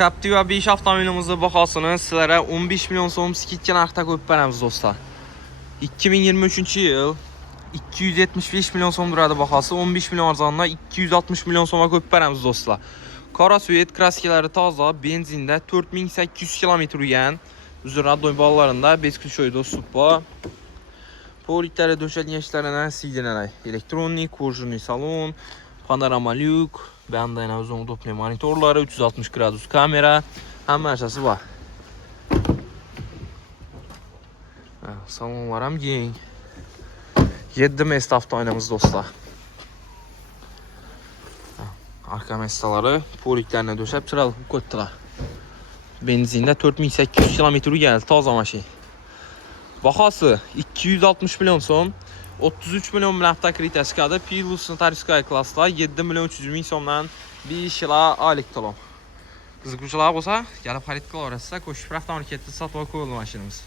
Captiva 5 avtomobilimizin bahasını sizlere 15 milyon so'm skidga narxda qo'yib beramiz do'stlar. 2023-yil 275 milyon so'm turadi bahası, 15 milyon arzondan 260 milyon so'mga qo'yib beramiz do'stlar. Qora svet, kraskalari toza, benzinda 4800 km yurgan. Uzun ballarında 5 kushoyda super. Poliklari döşəlgan ishlaridan sidinalar, elektronik, kojurniy salon, panorama lyuk, bandayna uzun udobniy monitorlari, 360 gradus kamera, hamma narsasi bor. Salonlar ham keng. 7 mesta avtomobilimiz do'stlar. Arka mestalari poliklarni döşəb chiral qo'yibdilar. Benzinda 4800 km yurgan toza mashina. Bahası 260 milyon so'm, 33 milyon bilan avtokritasiyada, Pilus Notariskaya klassda 7 milyon 300 ming so'mdan 5 yil oylik to'lov. Qiziquvchilar bo'lsa, kelib xarid qilaverasizlar. Qo'shib avtomarketda sotib olib qo'yildi mashinamiz.